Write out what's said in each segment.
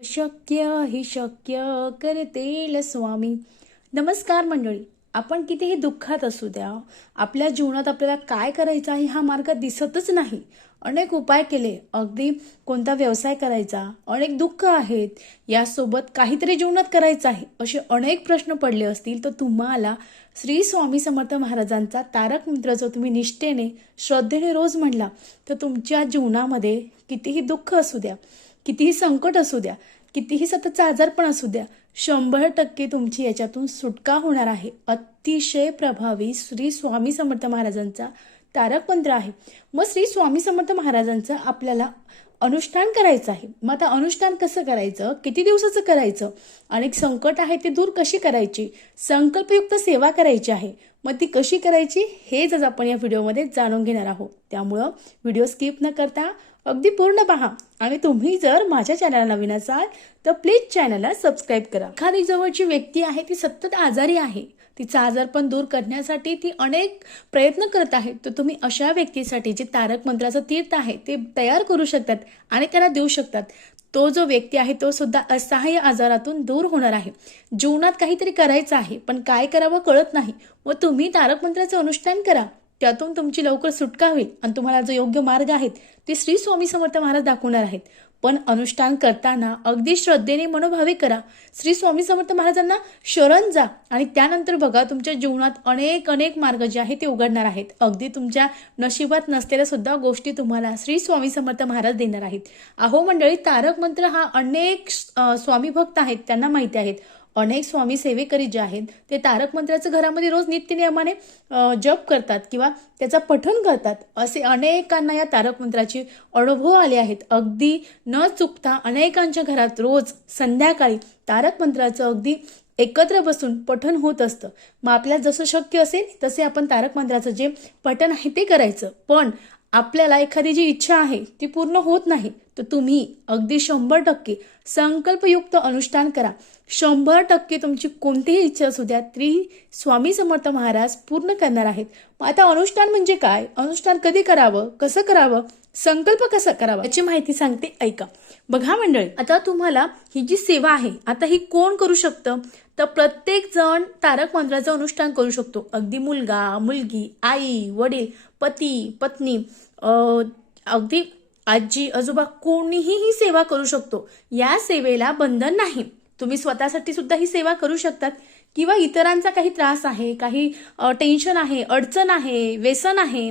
शक्य हे शक्य करतेल स्वामी. नमस्कार मंडळी आपण कितीही दुःखात असू द्या आपल्या जीवनात आपल्याला काय करायचं आहे हा मार्ग दिसतच नाही. अनेक उपाय केले अगदी कोणता व्यवसाय करायचा अनेक दुःख आहेत यासोबत काहीतरी जीवनात करायचं आहे असे अनेक प्रश्न पडले असतील तर तुम्हाला श्री स्वामी समर्थ महाराजांचा तारक मंत्र जो तुम्ही निष्ठेने श्रद्धेने रोज म्हणला तर तुमच्या जीवनामध्ये कितीही दुःख असू द्या कितीही संकट असू द्या कितीही सततचा आजारपण असू द्या शंभर टक्के तुमची याच्यातून सुटका होणार आहे. अतिशय प्रभावी श्री स्वामी समर्थ महाराजांचा तारक मंत्र आहे. मग श्री स्वामी समर्थ महाराजांचं आपल्याला अनुष्ठान करायचं आहे. मग आता अनुष्ठान कसं करायचं? किती दिवसाचं करायचं? अनेक संकट आहे ते दूर कशी करायची? संकल्पयुक्त सेवा करायची आहे. मग ती कशी करायची हेच आज आपण या व्हिडिओमध्ये जाणून घेणार आहोत. त्यामुळं व्हिडिओ स्किप न करता अगदी पूर्ण पहा आणि तुम्ही जर माझ्या चॅनलला नवीन असाल तर प्लीज चॅनलला सबस्क्राईब करा. एखादी जवळची व्यक्ती आहे ती सतत आजारी आहे. तिचा आजारपण दूर करण्यासाठी ती अनेक प्रयत्न करत आहे. तर तुम्ही अशा व्यक्तीसाठी जे तारक मंत्राचं तीर्थ आहे ते तयार करू शकतात आणि त्यांना देऊ शकतात. तो जो व्यक्ती आहे तो सुद्धा असहाय्य आजारातून दूर होणार आहे. जीवनात काहीतरी करायचं आहे पण काय करावं कळत नाही. व तुम्ही तारक मंत्राचं अनुष्ठान करा. त्यातून तुमची लवकर सुटका होईल आणि तुम्हाला जो योग्य मार्ग आहेत ते श्री स्वामी समर्थ महाराज दाखवणार आहेत. पण अनुष्ठान करताना अगदी श्रद्धेने मनोभावे करा. श्री स्वामी समर्थ महाराजांना शरण जा आणि त्यानंतर बघा तुमच्या जीवनात अनेक अनेक मार्ग जे आहेत ते उघडणार आहेत. अगदी तुमच्या नशिबात नसलेल्या सुद्धा गोष्टी तुम्हाला श्री स्वामी समर्थ महाराज देणार आहेत. अहो मंडळी तारक मंत्र हा अनेक स्वामी भक्त आहेत त्यांना माहिती आहेत. अनेक स्वामी सेवेकरी जे आहेत ते तारक मंत्राचं घरामध्ये रोज नित्यनियमाने जप करतात किंवा त्याचा पठण करतात असे अनेकांना या तारक मंत्राचे अनुभव आले आहेत. अगदी न चुकता अनेकांच्या घरात रोज संध्याकाळी तारक मंत्राचं अगदी एकत्र बसून पठण होत असतं. मग आपल्याला जसं शक्य असेल तसे आपण तारक मंत्राचं जे पठण आहे ते करायचं. पण आपल्याला एखादी जी इच्छा आहे ती पूर्ण होत नाही. तर तुम्ही अगदी शंभर टक्के संकल्पयुक्त अनुष्ठान करा. शंभर टक्के तुमची कोणतीही इच्छा असू द्या ती स्वामी समर्थ महाराज पूर्ण करणार आहेत. मग आता अनुष्ठान म्हणजे काय? अनुष्ठान कधी करावं? कसं करावं? संकल्प कसा करावा? याची माहिती सांगते ऐका. बघा मंडळी आता तुम्हाला ही जी सेवा आहे आता ही कोण करू शकतं? तर प्रत्येक जण तारक मंत्राचं अनुष्ठान करू शकतो. अगदी मुलगा मुलगी आई वडील पती पत्नी अगदी आजी आजोबा कोणीही ही सेवा करू शकतो. या सेवेला बंधन नाही. तुम्ही स्वतःसाठी सुद्धा ही सेवा करू शकतात. किंवा इतरांचा काही त्रास आहे काही टेन्शन आहे अडचण आहे व्यसन आहे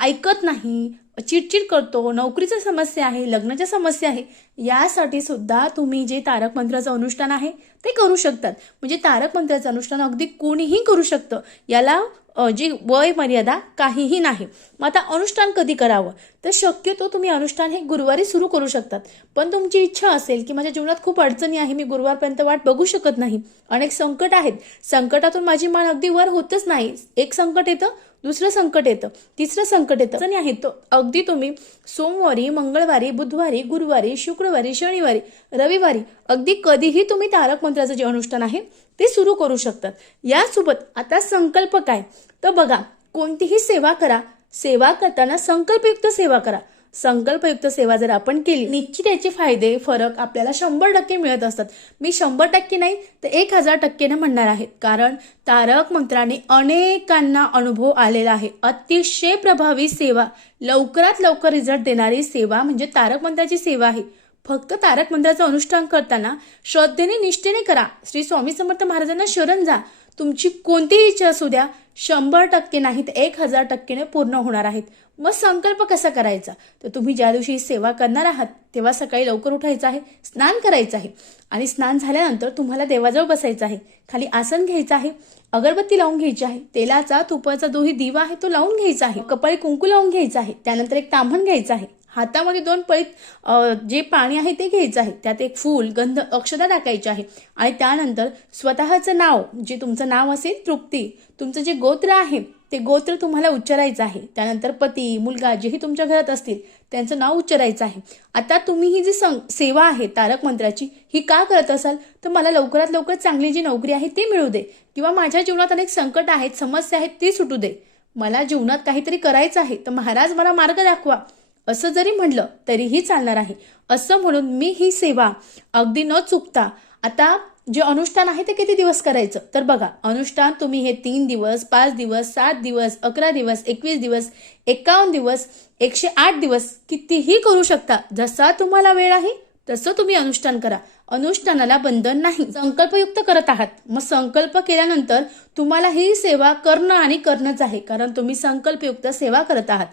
ऐकत नाही चिडचिड करतो नोकरीच्या समस्या आहे लग्नाच्या समस्या आहे यासाठी सुद्धा तुम्ही जे तारक मंत्राचं अनुष्ठान आहे ते करू शकतात. म्हणजे तारक मंत्राचं अनुष्ठान अगदी कोणीही करू शकतं. याला जी वय मर्यादा काहीही नाही. मग आता अनुष्ठान कधी करावं? तर शक्यतो तुम्ही अनुष्ठान हे गुरुवारी सुरू करू शकतात. पण तुमची इच्छा असेल की माझ्या जीवनात खूप अडचणी आहे मी गुरुवारपर्यंत वाट बघू शकत नाही. अनेक संकट आहेत. संकटातून माझी मान अगदी वर होतच नाही. एक संकट येतं दुसरं संकट येतं तिसरं संकट येतं. अडचणी आहेत. तो अगदी तुम्ही सोमवारी मंगळवारी बुधवारी गुरुवारी शुक्रवारी शनिवारी रविवारी अगदी कधीही तुम्ही तारक मंत्राचं जे अनुष्ठान आहे ते सुरू करू शकतात. यासोबत आता संकल्प काय? तर बघा कोणतीही सेवा करा. सेवा करताना संकल्पयुक्त सेवा करा. संकल्पयुक्त सेवा जर आपण केली निश्चित याचे फायदे फरक आपल्याला शंभर टक्के मिळत असतात. मी शंभर टक्के नाही तर एक हजार टक्केने म्हणणार आहे. कारण तारक मंत्राने अनेकांना अनुभव आलेला आहे. अतिशय प्रभावी सेवा. लवकरात लवकर रिझल्ट देणारी सेवा म्हणजे तारक मंत्राची सेवा आहे. फक्त तारक मंत्राचं अनुष्ठान करताना श्रद्धेने निष्ठेने करा. श्री स्वामी समर्थ महाराजांना शरण जा. तुमची कोणतीही इच्छा असू द्या शंभर टक्के नाहीत एक हजार टक्केने पूर्ण होणार आहेत. मग संकल्प कसा करायचा? तर तुम्ही ज्या दिवशी सेवा करणार आहात तेव्हा सकाळी लवकर उठायचं आहे स्नान करायचं आहे. आणि स्नान झाल्यानंतर तुम्हाला देवाजवळ बसायचं आहे. खाली आसन घ्यायचं आहे अगरबत्ती लावून घ्यायची आहे तेलाचा तुपाचा जोही दिवा आहे तो लावून घ्यायचा आहे कपाळी कुंकू लावून घ्यायचा आहे त्यानंतर एक तांबण घ्यायचं आहे. हातामध्ये दोन पळीत जे पाणी आहे ते घ्यायचं आहे. त्यात एक फूल गंध अक्षता टाकायची आहे. आणि त्यानंतर स्वतःचं नाव जे तुमचं नाव असेल तृप्ती तुमचं जे गोत्र आहे ते गोत्र तुम्हाला उच्चारायचं आहे. त्यानंतर पती मुलगा जेही तुमच्या घरात असतील त्यांचं नाव उच्चारायचं आहे. आता तुम्ही ही जी सं सेवा आहे तारक मंत्राची ही का करत असाल? तर मला लवकरात लवकर चांगली जी नोकरी आहे ती मिळू दे. किंवा माझ्या जीवनात अनेक संकट आहेत समस्या आहेत ती सुटू दे. मला जीवनात काहीतरी करायचं आहे तर महाराज मला मार्ग दाखवा. असं जरी म्हणलं तरीही चालणार आहे. असं म्हणून मी ही सेवा अगदी न चुकता आता जे अनुष्ठान आहे ते किती दिवस करायचं? तर बघा अनुष्ठान तुम्ही हे तीन दिवस पाच दिवस सात दिवस अकरा दिवस एकवीस दिवस एकावन्न दिवस एकशे आठ दिवस कितीही करू शकता. जसा तुम्हाला वेळ आहे तसं तुम्ही अनुष्ठान करा. अनुष्ठानाला बंधन नाही. संकल्पयुक्त करत आहात. मग संकल्प केल्यानंतर तुम्हाला ही सेवा करणं आणि करणंच आहे. कारण तुम्ही संकल्पयुक्त सेवा करत आहात.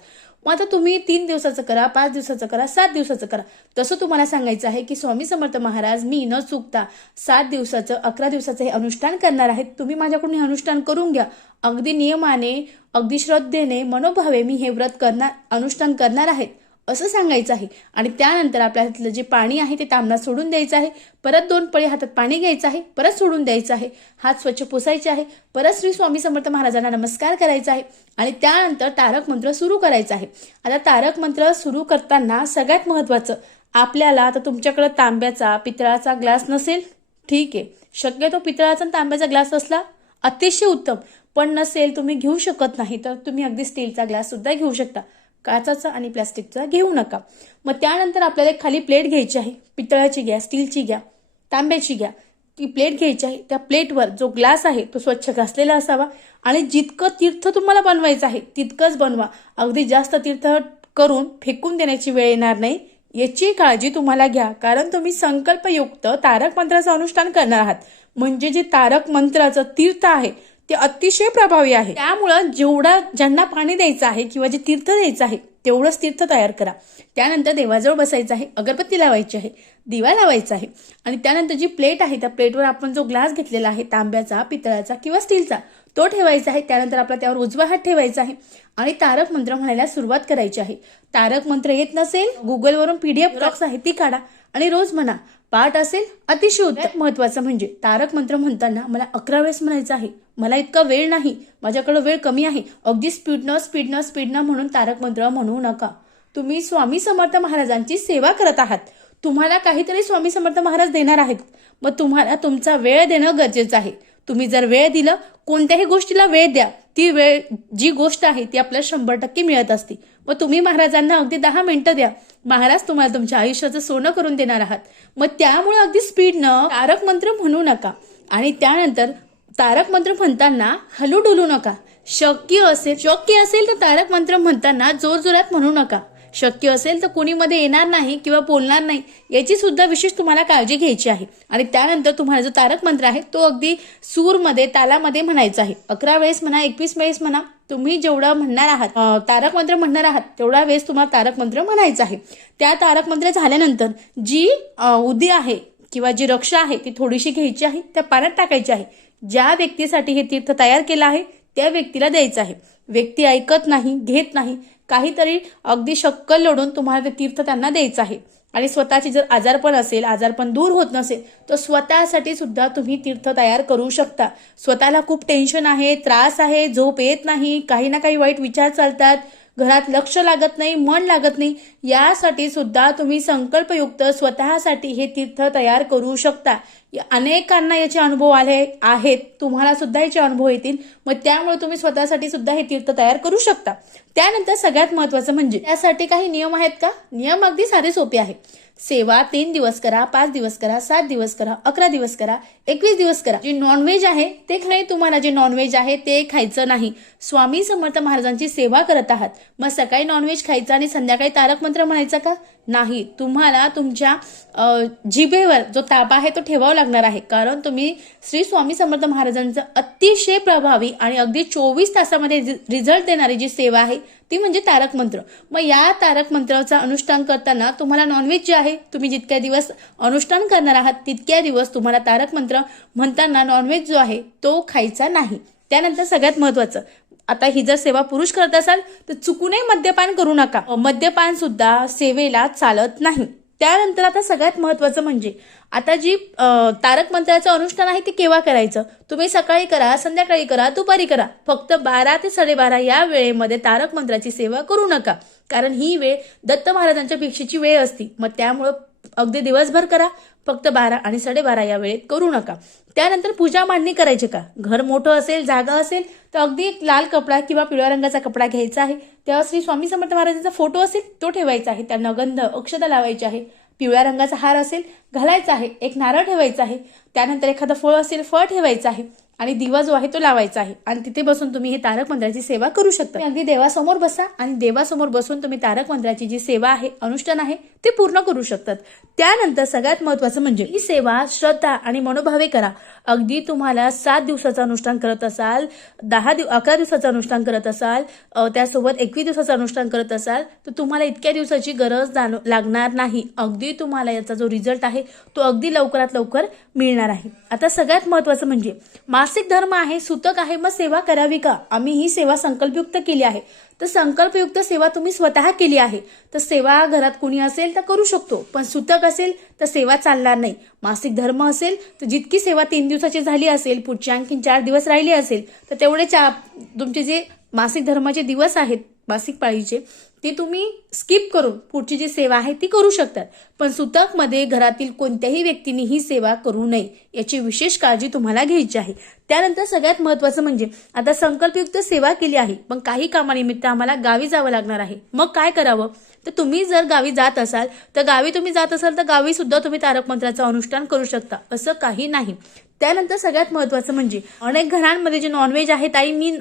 मग आता तुम्ही तीन दिवसाचं करा पाच दिवसाचं करा सात दिवसाचं करा. तसं तुम्हाला सांगायचं आहे की स्वामी समर्थ महाराज मी न चुकता सात दिवसाचं अकरा दिवसाचं हे अनुष्ठान करणार आहेत. तुम्ही माझ्याकडून हे अनुष्ठान करून घ्या. अगदी नियमाने अगदी श्रद्धेने मनोभावे मी हे व्रत करणार अनुष्ठान करणार आहेत. असं सांगायचं आहे. आणि त्यानंतर आपल्या जे पाणी आहे ते तांबडा सोडून द्यायचं आहे. परत दोन पळी हातात पाणी घ्यायचं आहे. परत सोडून द्यायचं आहे. हात स्वच्छ पुसायचे आहे. परत श्री स्वामी समर्थ महाराजांना नमस्कार करायचा आहे. आणि त्यानंतर तारक मंत्र सुरू करायचा आहे. आता तारक मंत्र सुरू करताना सगळ्यात महत्त्वाचं आपल्याला आता तुमच्याकडे तांब्याचा पितळाचा ग्लास नसेल? ठीक आहे. शक्यतो पितळाचा आणि तांब्याचा ग्लास असला? अतिशय उत्तम. पण नसेल तुम्ही घेऊ शकत नाही तर तुम्ही अगदी स्टीलचा ग्लास सुद्धा घेऊ शकता. काचाचा आणि प्लास्टिकचा घेऊ नका. मग त्यानंतर आपल्याला एक खाली प्लेट घ्यायची आहे. पितळाची घ्या स्टीलची घ्या तांब्याची घ्या. ती प्लेट घ्यायची आहे. त्या प्लेटवर जो ग्लास आहे तो स्वच्छ घासलेला असावा आणि जितकं तीर्थ तुम्हाला बनवायचं आहे तितकंच बनवा. अगदी जास्त तीर्थ करून फेकून देण्याची वेळ येणार नाही. याची काळजी तुम्हाला घ्या. कारण तुम्ही संकल्पयुक्त तारक मंत्राचं अनुष्ठान करणार आहात. म्हणजे जे तारक मंत्राचं तीर्थ आहे ते अतिशय प्रभावी आहे. त्यामुळं जेवढा ज्यांना पाणी द्यायचं आहे किंवा जे तीर्थ द्यायचं आहे तेवढंच तीर्थ तयार करा. त्यानंतर देवाजवळ बसायचं आहे अगरबत्ती लावायची आहे दिवा लावायचा आहे आणि त्यानंतर जी प्लेट आहे त्या प्लेटवर आपण जो ग्लास घेतलेला आहे तांब्याचा पितळाचा किंवा स्टीलचा तो ठेवायचा आहे. त्यानंतर आपला त्यावर उजवा हात ठेवायचा आहे आणि तारक मंत्र म्हणायला सुरुवात करायची आहे. तारक मंत्र येत नसेल गुगलवरून पीडीएफ बॉक्स आहे ती काढा आणि रोज म्हणा पाठ असेल अतिशय उत्तम. महत्वाचं म्हणजे तारक मंत्र म्हणताना मला अकरा वेळेस म्हणायचं आहे. मला इतका वेळ नाही. माझ्याकडे वेळ कमी आहे. अगदी स्पीडनं स्पीडनं स्पीडनं म्हणून तारक मंत्र म्हणू नका. तुम्ही स्वामी समर्थ महाराजांची सेवा करत आहात. तुम्हाला काहीतरी स्वामी समर्थ महाराज देणार आहेत. मग तुम्हाला तुमचा वेळ देणं गरजेचं आहे. तुम्ही जर वेळ दिलं कोणत्याही गोष्टीला वेळ द्या. ती वेळ जी गोष्ट आहे ती आपल्याला शंभर टक्के मिळत असते. मग तुम्ही महाराजांना अगदी दहा मिनिटं द्या. महाराज तुम्हाला तुमच्या आयुष्याचं सोनं करून देणार आहात. मग त्यामुळे अगदी स्पीडनं तारक मंत्र म्हणू नका. आणि त्यानंतर तारक मंत्र म्हणताना हलू डुलू नका. शक्य असेल शक्य असेल तर तारक मंत्र म्हणताना जोर जोरात म्हणू नका. शक्य असेल तर कोणी मध्ये येणार नाही किंवा बोलणार नाही याची सुद्धा विशेष तुम्हाला काळजी घ्यायची आहे. आणि त्यानंतर तुम्हाला जो तारक मंत्र आहे तो अगदी सूरमध्ये तालामध्ये म्हणायचा आहे. अकरा वेळेस म्हणा एकवीस वेळेस म्हणा तुम्ही जेवढं म्हणणार आहात तारक मंत्र म्हणणार आहात तेवढा वेळेस तुम्हाला तारक मंत्र म्हणायचं आहे. त्या तारक मंत्र झाल्यानंतर जी उदी आहे किंवा जी रक्षा आहे ती थोडीशी घ्यायची आहे त्या पाण्यात टाकायची आहे. ज्या व्यक्तीसाठी हे तीर्थ तयार केलं आहे त्या व्यक्तीला द्यायचं आहे. व्यक्ती ऐकत नाही घेत नाही काहीतरी अगदी शक्कल लढून तुम्हाला ते तीर्थ त्यांना द्यायचं आहे. आणि स्वतःची जर आजारपण असेल आजारपण दूर होत नसेल तर स्वतःसाठी सुद्धा तुम्ही तीर्थ तयार करू शकता. स्वतःला खूप टेन्शन आहे त्रास आहे झोप येत नाही काही ना काही वाईट विचार चालतात घरात लक्ष लागत नाही मन लागत नाही यासाठी सुद्धा तुम्ही संकल्पयुक्त स्वतःसाठी हे तीर्थ तयार करू शकता. अनेकांना याचे अनुभव आले आहेत. तुम्हाला सुद्धा याचे अनुभव येतील. मग त्यामुळे तुम्ही स्वतःसाठी सुद्धा हे तीर्थ तयार करू शकता. त्यानंतर सगळ्यात महत्वाचं म्हणजे त्यासाठी काही नियम आहेत का? नियम अगदी साधे सोपे आहेत. सेवा तीन दिवस करा पाच दिवस करा सात दिवस करा अकरा दिवस करा एकवीस दिवस करा. जे नॉनव्हेज आहे ते नाही तुम्हाला जे नॉनव्हेज आहे ते खायचं नाही. स्वामी समर्थ महाराजांची सेवा करत आहात. मग सकाळी नॉनव्हेज खायचं आणि संध्याकाळी तारक मंत्र म्हणायचं का? नाही. तुम्हाला तुमच्या जिभेवर जो ताबा आहे तो ठेवावा लागणार आहे. कारण तुम्ही श्री स्वामी समर्थ महाराजांचं अतिशय प्रभावी आणि अगदी चोवीस तासामध्ये रिझल्ट देणारी जी सेवा आहे ती म्हणजे तारक मंत्र. मग या तारक मंत्राचं अनुष्ठान करताना तुम्हाला नॉनव्हेज जे आहे तुम्ही जितक्या दिवस अनुष्ठान करणार आहात तितक्या दिवस तुम्हाला तारक मंत्र म्हणताना नॉनव्हेज जो आहे तो खायचा नाही. त्यानंतर सगळ्यात महत्वाचं आता ही जर सेवा पुरुष करत असाल तर चुकूनही मद्यपान करू नका. मद्यपान सुद्धा सेवेला चालत नाही. त्यानंतर आता सगळ्यात महत्वाचं म्हणजे आता जी तारक मंत्राचं अनुष्ठान आहे ते केव्हा करायचं? तुम्ही सकाळी करा संध्याकाळी करा दुपारी करा. फक्त बारा ते साडेबारा या वेळेमध्ये तारक मंत्राची सेवा करू नका. कारण ही वेळ दत्त महाराजांच्या भिक्षेची वेळ असती. मग त्यामुळं अगदी दिवसभर करा फक्त बारा आणि साडेबारा या वेळेत करू नका. त्यानंतर पूजा मांडणी करायची का? घर मोठं असेल जागा असेल तर अगदी एक लाल कपडा किंवा पिवळ्या रंगाचा कपडा घ्यायचा आहे. तेव्हा श्री स्वामी समर्थ महाराजांचा फोटो असेल तो ठेवायचा आहे. त्यांना गंध अक्षता लावायची आहे. पिवळ्या रंगाचा हार असेल घालायचा आहे. एक नारळ ठेवायचा आहे. त्यानंतर एखादं फळ असेल फळ ठेवायचं आहे. आणि दिवा जो आहे तो लावायचा आहे. आणि तिथे बसून तुम्ही हे तारक मंत्राची सेवा करू शकता. अगदी देवासमोर बसा आणि देवासमोर बसून तुम्ही तारक मंत्राची जी सेवा आहे अनुष्ठान आहे ते पूर्ण करू शकतात. त्यानंतर सगळ्यात महत्वाचं म्हणजे ही सेवा श्रद्धा आणि मनोभावे करा. अगदी तुम्हाला सात दिवसाचं अनुष्ठान करत असाल दहा दिव अकरा दिवसाचं अनुष्ठान करत असाल त्यासोबत एकवीस दिवसाचं अनुष्ठान करत असाल तर तुम्हाला इतक्या दिवसाची गरज जाण- लागणार नाही. अगदी तुम्हाला याचा जो रिझल्ट आहे तो अगदी लवकरात लवकर मिळणार आहे. आता सगळ्यात महत्वाचं म्हणजे मासिक धर्म आहे सुतक आहे मग सेवा करावी का? आम्ही ही सेवा संकल्पयुक्त केली आहे. तर संकल्पयुक्त सेवा तुम्ही स्वतः केली आहे. तर सेवा घरात कोणी असेल तर करू शकतो. पण सुतक असेल तर सेवा चालणार नाही. मासिक धर्म असेल तर जितकी सेवा तीन दिवसाची झाली असेल पुढची आणखी चार दिवस राहिले असेल तर तेवढे चा तुमचे जे मासिक धर्माचे दिवस आहेत मासिक पाळीचे ते तुम्ही स्किप करून पुढची जी सेवा आहे ती करू शकतात. पण सुतकमध्ये घरातील कोणत्याही व्यक्तीने ही सेवा करू नये याची विशेष काळजी तुम्हाला घ्यायची आहे. त्यानंतर सगळ्यात महत्वाचं म्हणजे आता संकल्पयुक्त सेवा केली आहे पण काही कामानिमित्त आम्हाला गावी जावं लागणार आहे. मग काय करावं? तर तुम्ही जर गावी जात असाल तर गावी तुम्ही जात असाल तर गावी सुद्धा तुम्ही तारक मंत्राचं अनुष्ठान करू शकता असं काही नाही. त्यानंतर सगळ्यात महत्वाचं म्हणजे अनेक घरांमध्ये जे नॉनव्हेज आहे ताई मी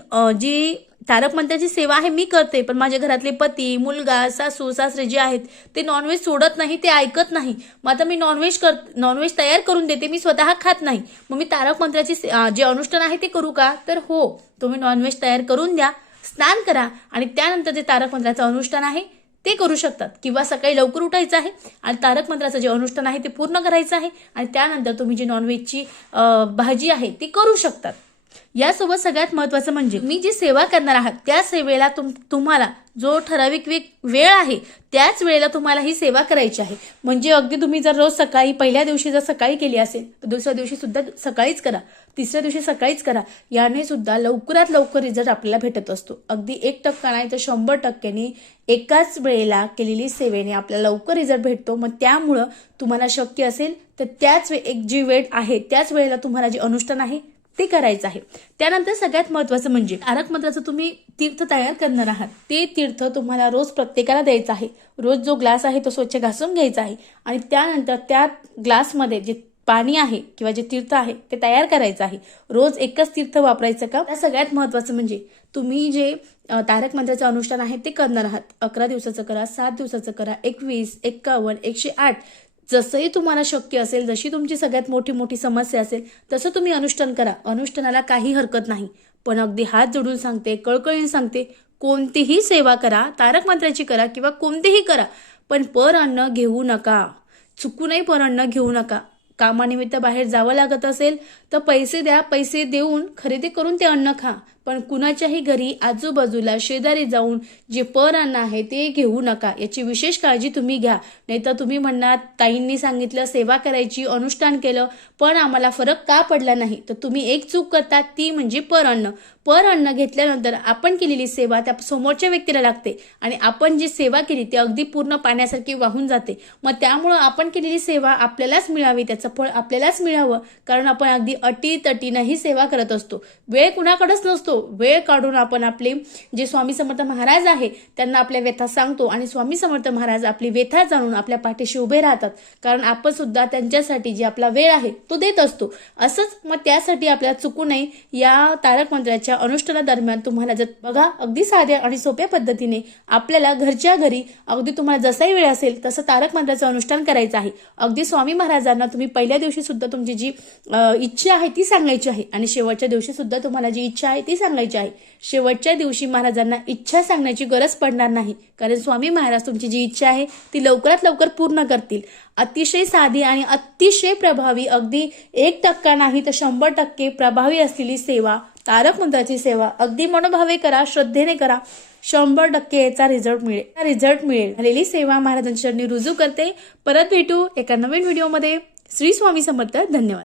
जी तारक मंत्र्याची सेवा आहे मी करते. पण माझ्या घरातले पती मुलगा सासू सासरे जे आहेत ते नॉनव्हेज सोडत नाही ते ऐकत नाही. मग आता मी नॉनव्हेज कर नॉनव्हेज तयार करून देते मी स्वतः खात नाही. मग मी तारक मंत्र्याची जे अनुष्ठान आहे ते करू का? तर हो तुम्ही नॉनव्हेज तयार करून द्या स्नान करा आणि त्यानंतर जे तारक मंत्राचं अनुष्ठान आहे ते करू शकतात. किंवा सकाळी लवकर उठायचं आहे आणि तारक मंत्राचं जे अनुष्ठान आहे ते पूर्ण करायचं आहे आणि त्यानंतर तुम्ही जी नॉनव्हेजची भाजी आहे ती करू शकतात. यासोबत सगळ्यात महत्वाचं म्हणजे मी जी सेवा करणार आहात त्या सेवेला तुम तुम्हाला जो ठराविक वेळ आहे त्याच वेळेला तुम्हाला ही सेवा करायची आहे. म्हणजे अगदी तुम्ही जर रोज सकाळी पहिल्या दिवशी जर सकाळी केली असेल तर दुसऱ्या दिवशी सुद्धा सकाळीच करा. तिसऱ्या दिवशी सकाळीच करा. याने सुद्धा लवकरात लवकर रिझल्ट आपल्याला भेटत असतो. अगदी एक टक्का नाही तर शंभर टक्क्यांनी एकाच वेळेला केलेली सेवेने आपल्याला लवकर रिझल्ट भेटतो. मग त्यामुळं तुम्हाला शक्य असेल तर त्याच वे एक जी वेळ आहे त्याच वेळेला तुम्हाला जे अनुष्ठान आहे ते करायचं आहे. त्यानंतर सगळ्यात महत्वाचं म्हणजे तारक मंत्राचं तुम्ही तीर्थ तयार करणार आहात. ते तीर्थ तुम्हाला रोज प्रत्येकाला द्यायचं आहे. रोज जो ग्लास आहे तो स्वच्छ घासून घ्यायचा आहे. आणि त्यानंतर त्या ग्लासमध्ये जे पाणी आहे किंवा जे तीर्थ आहे ते तयार करायचं आहे. रोज एकच तीर्थ वापरायचं का? त्या सगळ्यात महत्वाचं म्हणजे तुम्ही जे तारक मंत्राचं अनुष्ठान आहे ते करणार आहात. अकरा दिवसाचं करा सात दिवसाचं करा एकवीस एक्कावन्न एकशे आठ. जसंही तुम्हाला शक्य असेल जशी तुमची सगळ्यात मोठी मोठी समस्या असेल तसं तुम्ही अनुष्ठान करा. अनुष्ठानाला काही हरकत नाही. पण अगदी हात जोडून सांगते कळकळीने सांगते कोणतीही सेवा करा तारक मंत्राची करा किंवा कोणतीही करा पण पर अन्न घेऊ नका. चुकूनही पर अन्न घेऊ नका. कामानिमित्त बाहेर जावं लागत असेल तर पैसे द्या पैसे देऊन खरेदी करून ते अन्न खा. पण कुणाच्याही घरी आजूबाजूला शेजारी जाऊन जे पर अन्न आहे ते घेऊ नका. याची विशेष काळजी तुम्ही घ्या. नाहीतर तुम्ही म्हणणार ताईंनी सांगितलं सेवा करायची अनुष्ठान केलं पण आम्हाला फरक का पडला नाही? तर तुम्ही एक चूक करता ती म्हणजे पर अन्न. पर अन्न घेतल्यानंतर आपण केलेली सेवा त्या समोरच्या व्यक्तीला लागते आणि आपण जी सेवा केली ती अगदी पूर्ण पाण्यासारखी वाहून जाते. मग त्यामुळं आपण केलेली सेवा आपल्यालाच मिळावी त्याचं फळ आपल्यालाच मिळावं. कारण आपण अगदी अटी तटीनंही सेवा करत असतो. वेळ कुणाकडेच नसतो. वेळ काढून आपण आपले जे स्वामी समर्थ महाराज आहे त्यांना आपल्या व्यथा सांगतो आणि स्वामी समर्थ महाराज आपली व्यथा जाणून आपल्या पाठीशी उभे राहतात. कारण आपण सुद्धा त्यांच्यासाठी जे आपला वेळ आहे तो देत असतो. असंच मग त्यासाठी आपल्याला चुकू नये या तारक मंत्राच्या अनुष्ठानादरम्यान तुम्हाला जर बघा अगदी साध्या आणि सोप्या पद्धतीने आपल्याला घरच्या घरी अगदी तुम्हाला जसाही वेळ असेल तसं तारक मंत्राचं अनुष्ठान करायचं आहे. अगदी स्वामी महाराजांना तुम्ही पहिल्या दिवशी सुद्धा तुमची जी इच्छा इच्छा आहे ती सांगायची आहे. आणि शेवटच्या दिवशी सुद्धा तुम्हाला जी इच्छा आहे ती सांगायची आहे. शेवटच्या दिवशी महाराजांना इच्छा सांगण्याची गरज पडणार नाही. कारण स्वामी महाराज तुमची जी इच्छा आहे ती लवकरात लवकर पूर्ण करतील. अतिशय साधी आणि अतिशय प्रभावी अगदी एक टक्का नाही तर शंभर टक्के प्रभावी असलेली सेवा तारक मंत्राची सेवा अगदी मनोभावे करा श्रद्धेने करा. शंभर टक्के याचा रिझल्ट मिळेल. रिझल्ट मिळेल. झालेली सेवा महाराजांच्या चरणी रुजू करते. परत भेटू एका नवीन व्हिडिओमध्ये श्री स्वामी समर्थ. धन्यवाद.